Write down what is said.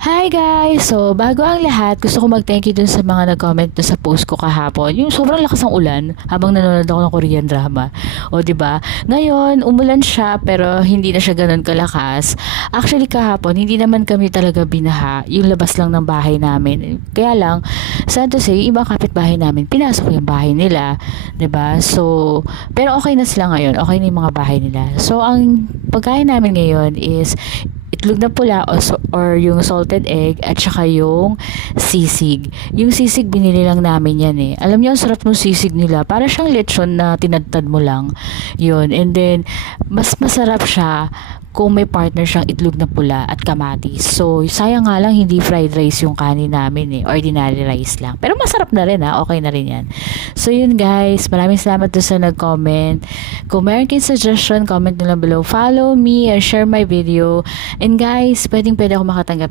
Hi guys! So, bago ang lahat, gusto ko mag-thank you dun sa mga nag-comment dun sa post ko kahapon. Yung sobrang lakas ng ulan habang nanonood ako ng Korean drama. O, di ba? Ngayon, umulan siya pero hindi na siya ganun kalakas. Actually, kahapon, hindi naman kami talaga binaha. Yung labas lang ng bahay namin. Kaya lang, sad to say, yung ibang kapitbahay namin, pinasok yung bahay nila. Di ba? So, pero okay na sila ngayon. Okay na yung mga bahay nila. So, ang pagkain namin ngayon is itlog na pula or yung salted egg at saka yung sisig. Yung sisig binili lang namin yan eh. Alam niyo ang sarap ng sisig nila. Para siyang lechon na tinadtad mo lang. Yun. And then mas masarap siya kung may partner siyang itlog na pula at kamatis. So, sayang nga lang hindi fried rice yung kanin namin eh. Ordinary rice lang. Pero masarap na rin ha. Okay na rin yan. So, yun guys. Maraming salamat doon sa nag-comment. Kung meron kayong suggestion, comment nyo lang below. Follow me and share my video. And guys, pwede ako makatanggap